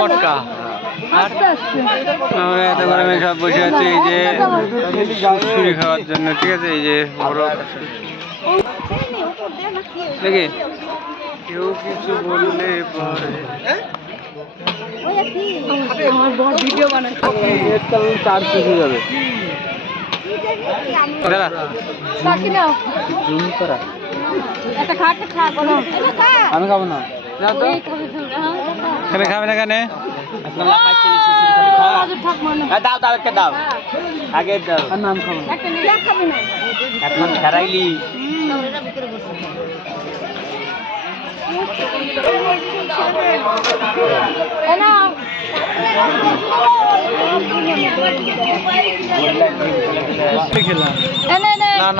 পটকা আর আমরা এত গরমে সব বসে আছি এই যে সুড়সুড়ি খাওয়ার জন্য, ঠিক আছে? এই যে বড় দেখি কেউ কিছু বললে পরে ভিডিও বানাচ্ছি চার্জ শেষ যাবে। আমি খাবো না, খাবে না কেন? দাও দাও একটা দাও, আগে দাও। নাম খাবো এখন খেরাইলি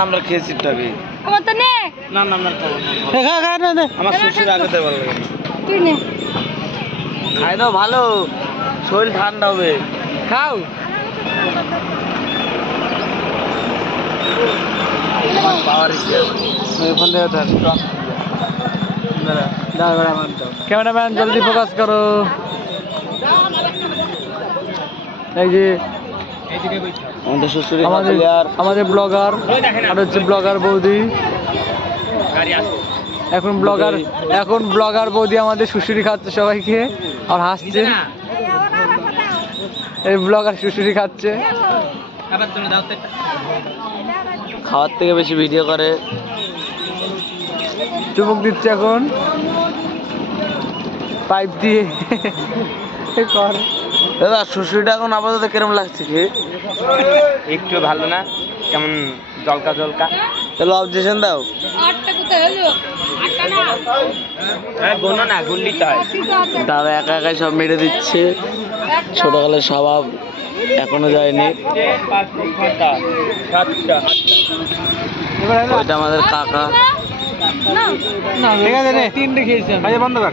আমরা খেয়েছি তবে না আমরা আমার শ্বশুর আগে দেওয়া ভালো লাগে খাই দাও, ভালো শরীর ঠান্ডা হবে, খাও। ক্যামেরাম্যান জলদি ফোকাস করো। এই যে আমাদের ব্লগার আর হচ্ছে ব্লগার বৌদি, এখন ব্লগার বৌদি আমাদের শুশুরি খাচ্ছে সবাইকে আর হাসছে। এই ব্লগার শুশুরি খাচ্ছে, খাওয়ার থেকে বেশি ভিডিও করে, চুমুক দিচ্ছে এখন পাইপ দিয়ে। দাদা শুশুরিটা এখন আপাতত কিরম লাগছে? কি একটু ভালো না, কেমন জলকা জলকা। তাহলে অবজেকশন দাও। দাদা একা একাই সব মেরে দিচ্ছে, ছোটকালের স্বভাব এখনো যায়নি। ওইটা আমাদের কাকা। ঠিক আছে, তিনটে খেয়েছি বন্ধ কর।